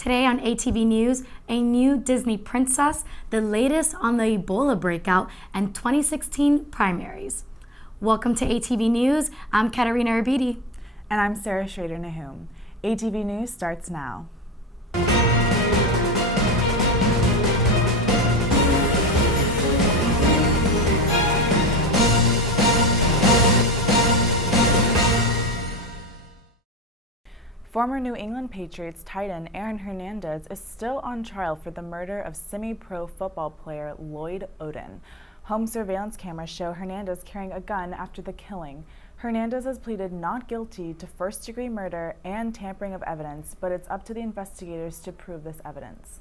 Today on ATV News, a new Disney princess, the latest on the Ebola breakout, and 2016 primaries. Welcome to ATV News. I'm Katarina Arbidi. And I'm Sarah Schrader-Nahum. ATV News starts now. Former New England Patriots tight end Aaron Hernandez is still on trial for the murder of semi-pro football player Lloyd Oden. Home surveillance cameras show Hernandez carrying a gun after the killing. Hernandez has pleaded not guilty to first-degree murder and tampering of evidence, but it's up to the investigators to prove this evidence.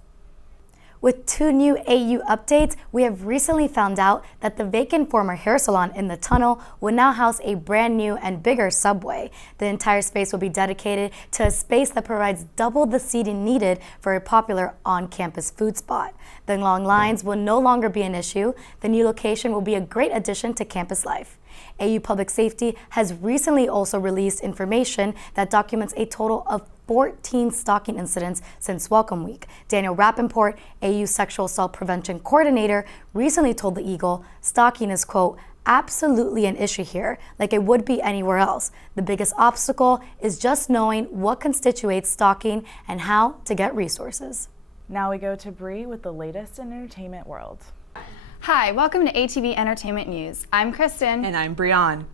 With two new AU updates, we have recently found out that the vacant former hair salon in the tunnel will now house a brand new and bigger subway. The entire space will be dedicated to a space that provides double the seating needed for a popular on-campus food spot. The long lines will no longer be an issue. The new location will be a great addition to campus life. AU Public Safety has recently also released information that documents a total of 14 stalking incidents since Welcome Week. Daniel Rappaport, AU Sexual Assault Prevention Coordinator, recently told the Eagle, stalking is, quote, absolutely an issue here, like it would be anywhere else. The biggest obstacle is just knowing what constitutes stalking and how to get resources. Now we go to Bree with the latest in entertainment world. Hi, welcome to ATV Entertainment News. I'm Kristen. And I'm Brianne.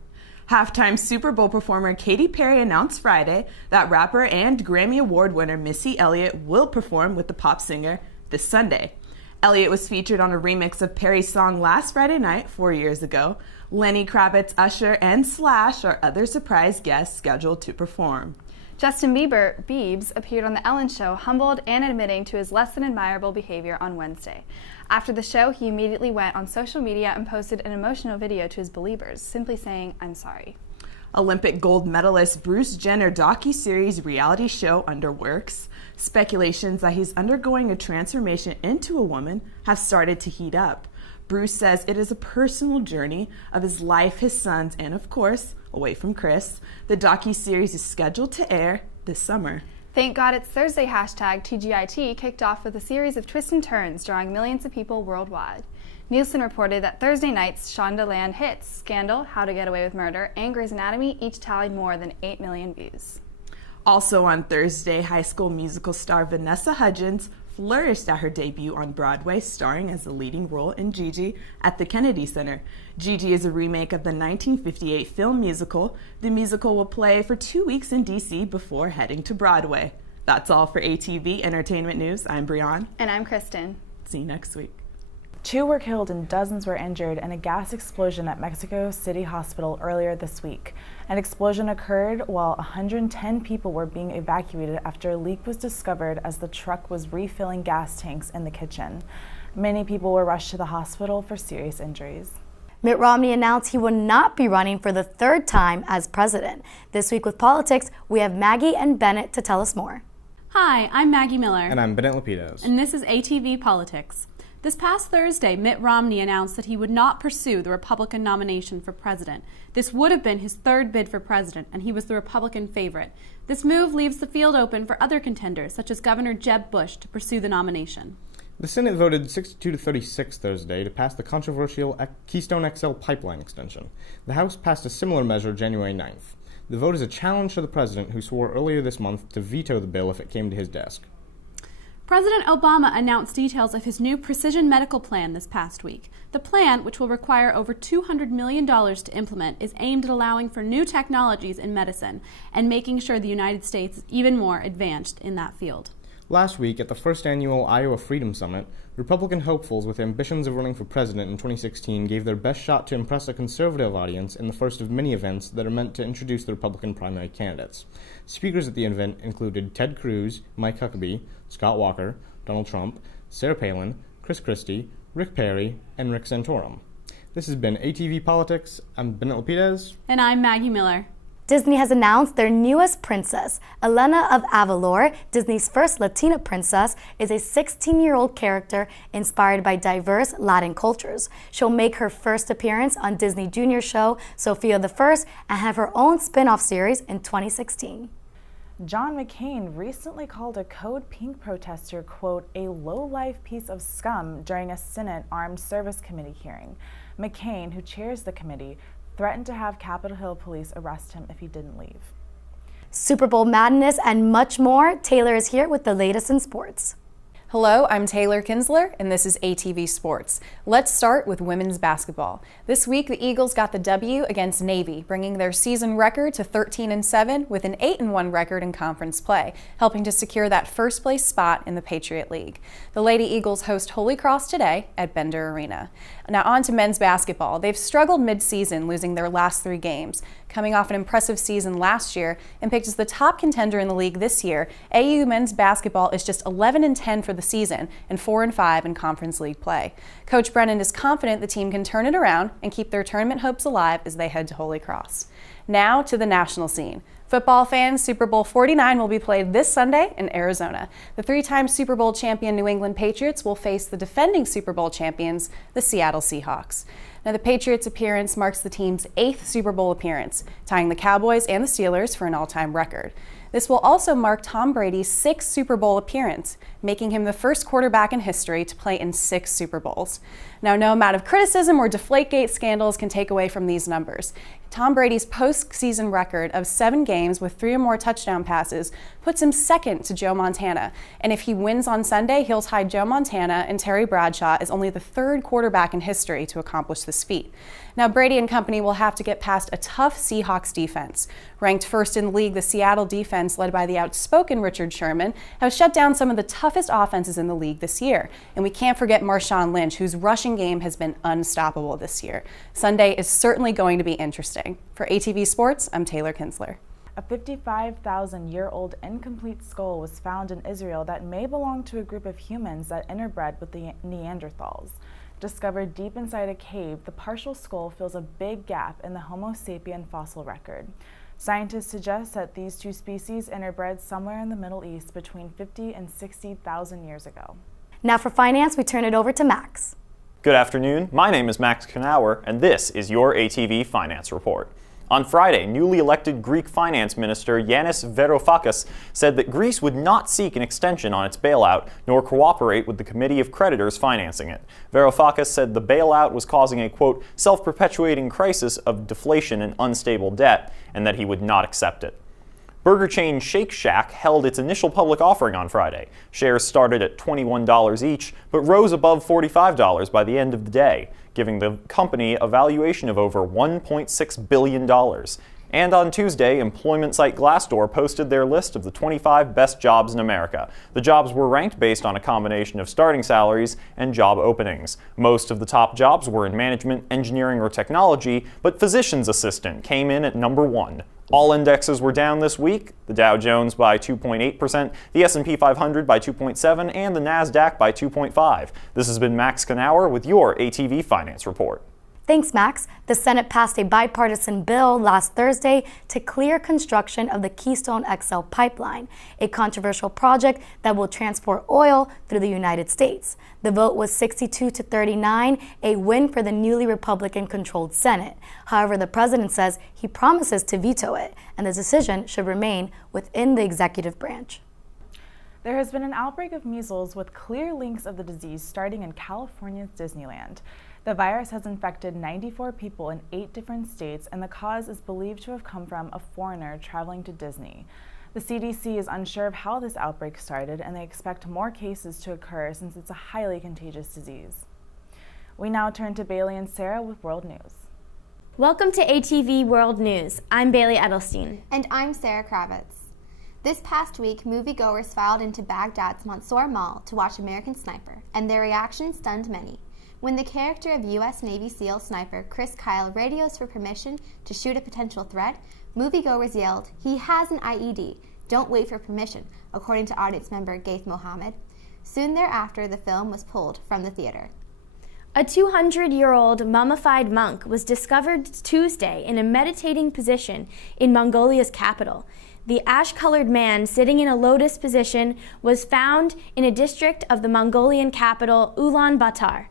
Halftime Super Bowl performer Katy Perry announced Friday that rapper and Grammy Award winner Missy Elliott will perform with the pop singer this Sunday. Elliott was featured on a remix of Perry's song last Friday night 4 years ago. Lenny Kravitz, Usher, and Slash are other surprise guests scheduled to perform. Justin Biebs appeared on The Ellen Show, humbled and admitting to his less than admirable behavior on Wednesday. After the show, he immediately went on social media and posted an emotional video to his believers, simply saying, "I'm sorry." Olympic gold medalist Bruce Jenner docuseries reality show under works. Speculations that he's undergoing a transformation into a woman have started to heat up. Bruce says it is a personal journey of his life, his sons, and of course, away from Chris. The docuseries is scheduled to air this summer. Thank God It's Thursday hashtag TGIT kicked off with a series of twists and turns, drawing millions of people worldwide. Nielsen reported that Thursday night's Shondaland hits, Scandal, How to Get Away with Murder, and Grey's Anatomy each tallied more than 8 million views. Also on Thursday, High School Musical star Vanessa Hudgens flourished at her debut on Broadway, starring as the leading role in Gigi at the Kennedy Center. Gigi is a remake of the 1958 film musical. The musical will play for 2 weeks in D.C. before heading to Broadway. That's all for ATV Entertainment News. I'm Brianne. And I'm Kristen. See you next week. 2 were killed and dozens were injured in a gas explosion at Mexico City Hospital earlier this week. An explosion occurred while 110 people were being evacuated after a leak was discovered as the truck was refilling gas tanks in the kitchen. Many people were rushed to the hospital for serious injuries. Mitt Romney announced he will not be running for the third time as president. This week with politics, we have Maggie and Bennett to tell us more. Hi, I'm Maggie Miller. And I'm Bennett Lapidez. And this is ATV Politics. This past Thursday, Mitt Romney announced that he would not pursue the Republican nomination for president. This would have been his third bid for president, and he was the Republican favorite. This move leaves the field open for other contenders, such as Governor Jeb Bush, to pursue the nomination. The Senate voted 62 to 36 Thursday to pass the controversial Keystone XL pipeline extension. The House passed a similar measure January 9th. The vote is a challenge to the president, who swore earlier this month to veto the bill if it came to his desk. President Obama announced details of his new precision medical plan this past week. The plan, which will require over $200 million to implement, is aimed at allowing for new technologies in medicine and making sure the United States is even more advanced in that field. Last week, at the first annual Iowa Freedom Summit, Republican hopefuls with ambitions of running for president in 2016 gave their best shot to impress a conservative audience in the first of many events that are meant to introduce the Republican primary candidates. Speakers at the event included Ted Cruz, Mike Huckabee, Scott Walker, Donald Trump, Sarah Palin, Chris Christie, Rick Perry, and Rick Santorum. This has been ATV Politics. I'm Bennett Lapidez. And I'm Maggie Miller. Disney has announced their newest princess. Elena of Avalor, Disney's first Latina princess, is a 16-year-old character inspired by diverse Latin cultures. She'll make her first appearance on Disney Junior show Sofia the First and have her own spin-off series in 2016. John McCain recently called a Code Pink protester, quote, a low-life piece of scum during a Senate Armed Service Committee hearing. McCain, who chairs the committee, threatened to have Capitol Hill police arrest him if he didn't leave. Super Bowl madness and much more. Taylor is here with the latest in sports. Hello, I'm Taylor Kinsler, and this is ATV Sports. Let's start with women's basketball. This week, the Eagles got the W against Navy, bringing their season record to 13-7 with an 8-1 record in conference play, helping to secure that first-place spot in the Patriot League. The Lady Eagles host Holy Cross today at Bender Arena. Now on to men's basketball. They've struggled mid-season, losing their last 3 games. Coming off an impressive season last year and picked as the top contender in the league this year, AU men's basketball is just 11-10 for the season and 4-5 in conference league play. Coach Brennan is confident the team can turn it around and keep their tournament hopes alive as they head to Holy Cross. Now to the national scene. Football fans, Super Bowl 49 will be played this Sunday in Arizona. The 3-time Super Bowl champion New England Patriots will face the defending Super Bowl champions, the Seattle Seahawks. Now, the Patriots' appearance marks the team's 8th Super Bowl appearance, tying the Cowboys and the Steelers for an all-time record. This will also mark Tom Brady's 6th Super Bowl appearance, making him the first quarterback in history to play in 6 Super Bowls. Now, no amount of criticism or Deflategate scandals can take away from these numbers. Tom Brady's postseason record of 7 games with 3 or more touchdown passes puts him second to Joe Montana. And if he wins on Sunday, he'll tie Joe Montana and Terry Bradshaw as only the 3rd quarterback in history to accomplish this feat. Now, Brady and company will have to get past a tough Seahawks defense. Ranked first in the league, the Seattle defense, led by the outspoken Richard Sherman, have shut down some of the toughest offenses in the league this year. And we can't forget Marshawn Lynch, whose rushing game has been unstoppable this year. Sunday is certainly going to be interesting. For ATV Sports, I'm Taylor Kinsler. A 55,000-year-old incomplete skull was found in Israel that may belong to a group of humans that interbred with the Neanderthals. Discovered deep inside a cave, the partial skull fills a big gap in the Homo sapien fossil record. Scientists suggest that these 2 species interbred somewhere in the Middle East between 50 and 60,000 years ago. Now for finance, we turn it over to Max. Good afternoon. My name is Max Knauer, and this is your ATV Finance Report. On Friday, newly elected Greek Finance Minister Yanis Varoufakis said that Greece would not seek an extension on its bailout, nor cooperate with the committee of creditors financing it. Varoufakis said the bailout was causing a, quote, self-perpetuating crisis of deflation and unstable debt, and that he would not accept it. Burger chain Shake Shack held its initial public offering on Friday. Shares started at $21 each, but rose above $45 by the end of the day, giving the company a valuation of over $1.6 billion. And on Tuesday, employment site Glassdoor posted their list of the 25 best jobs in America. The jobs were ranked based on a combination of starting salaries and job openings. Most of the top jobs were in management, engineering, or technology, but physician's assistant came in at number 1. All indexes were down this week, the Dow Jones by 2.8%, the S&P 500 by 2.7%, and the NASDAQ by 2.5%. This has been Max Knauer with your ATV Finance Report. Thanks, Max. The Senate passed a bipartisan bill last Thursday to clear construction of the Keystone XL pipeline, a controversial project that will transport oil through the United States. The vote was 62-39, a win for the newly Republican-controlled Senate. However, the president says he promises to veto it, and the decision should remain within the executive branch. There has been an outbreak of measles with clear links of the disease starting in California's Disneyland. The virus has infected 94 people in 8 different states, and the cause is believed to have come from a foreigner traveling to Disney. The CDC is unsure of how this outbreak started, and they expect more cases to occur since it's a highly contagious disease. We now turn to Bailey and Sarah with World News. Welcome to ATV World News. I'm Bailey Edelstein. And I'm Sarah Kravitz. This past week, moviegoers filed into Baghdad's Mansour Mall to watch American Sniper, and their reaction stunned many. When the character of U.S. Navy SEAL sniper Chris Kyle radios for permission to shoot a potential threat, moviegoers yelled, "He has an IED. Don't wait for permission," according to audience member Gaith Mohammed. Soon thereafter, the film was pulled from the theater. A 200-year-old mummified monk was discovered Tuesday in a meditating position in Mongolia's capital. The ash-colored man sitting in a lotus position was found in a district of the Mongolian capital, Ulaanbaatar.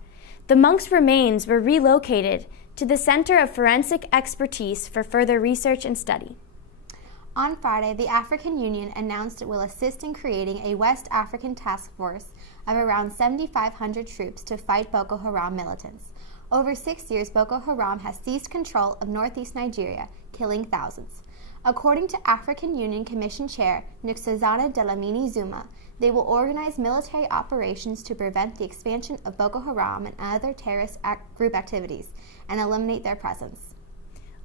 The monk's remains were relocated to the Center of Forensic Expertise for further research and study. On Friday, the African Union announced it will assist in creating a West African task force of around 7,500 troops to fight Boko Haram militants. Over 6 years, Boko Haram has seized control of northeast Nigeria, killing thousands. According to African Union Commission Chair Nkosazana Dlamini Zuma, they will organize military operations to prevent the expansion of Boko Haram and other terrorist group activities and eliminate their presence.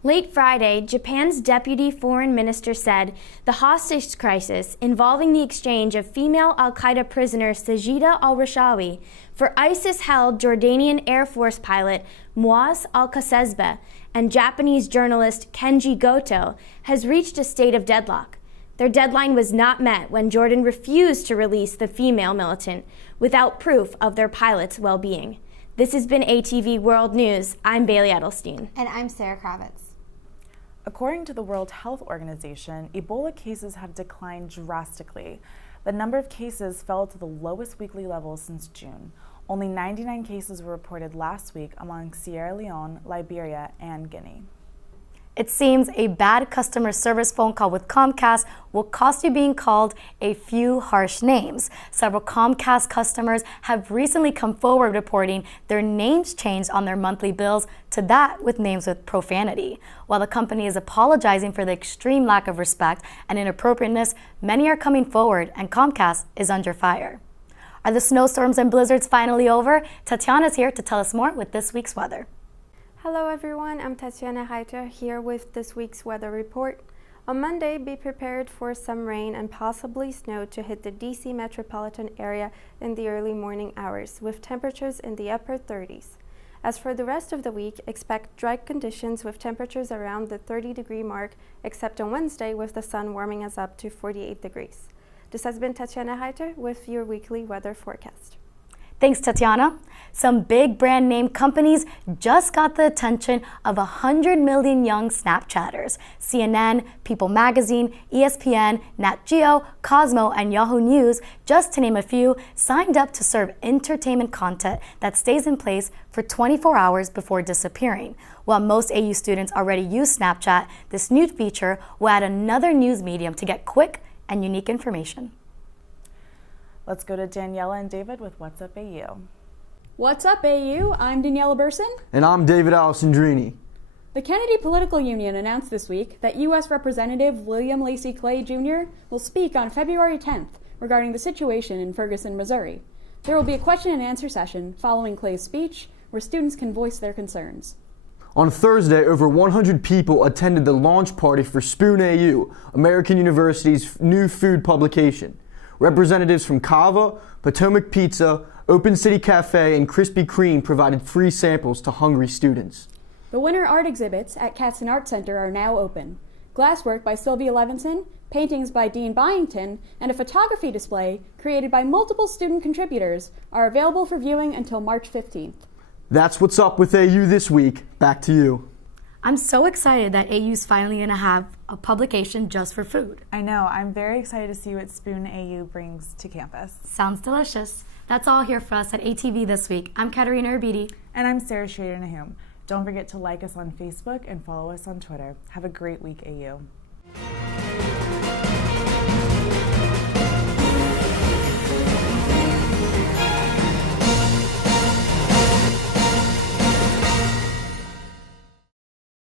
Late Friday, Japan's deputy foreign minister said the hostage crisis involving the exchange of female al-Qaeda prisoner Sajida al-Rashawi for ISIS-held Jordanian Air Force pilot Muaz al-Qasesbeh and Japanese journalist Kenji Goto has reached a state of deadlock. Their deadline was not met when Jordan refused to release the female militant without proof of their pilot's well-being. This has been ATV World News. I'm Bailey Edelstein. And I'm Sarah Kravitz. According to the World Health Organization, Ebola cases have declined drastically. The number of cases fell to the lowest weekly level since June. Only 99 cases were reported last week among Sierra Leone, Liberia, and Guinea. It seems a bad customer service phone call with Comcast will cost you being called a few harsh names. Several Comcast customers have recently come forward reporting their names changed on their monthly bills to that with names with profanity. While the company is apologizing for the extreme lack of respect and inappropriateness, many are coming forward and Comcast is under fire. Are the snowstorms and blizzards finally over? Tatiana's here to tell us more with this week's weather. Hello everyone, I'm Tatiana Reiter here with this week's weather report. On Monday, be prepared for some rain and possibly snow to hit the DC metropolitan area in the early morning hours, with temperatures in the upper 30s. As for the rest of the week, expect dry conditions with temperatures around the 30-degree mark, except on Wednesday with the sun warming us up to 48 degrees. This has been Tatiana Reiter with your weekly weather forecast. Thanks, Tatiana. Some big brand name companies just got the attention of 100 million young Snapchatters. CNN, People Magazine, ESPN, Nat Geo, Cosmo, and Yahoo News, just to name a few, signed up to serve entertainment content that stays in place for 24 hours before disappearing. While most AU students already use Snapchat, this new feature will add another news medium to get quick and unique information. Let's go to Daniela and David with What's Up AU. What's up, AU? I'm Daniela Burson. And I'm David Alessandrini. The Kennedy Political Union announced this week that U.S. Representative William Lacey Clay Jr. will speak on February 10th regarding the situation in Ferguson, Missouri. There will be a question and answer session following Clay's speech where students can voice their concerns. On Thursday, over 100 people attended the launch party for Spoon AU, American University's new food publication. Representatives from Cava, Potomac Pizza, Open City Cafe, and Krispy Kreme provided free samples to hungry students. The winter art exhibits at Katzen Art Center are now open. Glasswork by Sylvia Levinson, paintings by Dean Byington, and a photography display created by multiple student contributors are available for viewing until March 15th. That's what's up with AU this week. Back to you. I'm so excited that AU's finally going to have a publication just for food. I know, I'm very excited to see what Spoon AU brings to campus. Sounds delicious. That's all here for us at ATV this week. I'm Katerina Urbidi. And I'm Sarah Schrader-Nahum. Don't forget to like us on Facebook and follow us on Twitter. Have a great week, AU.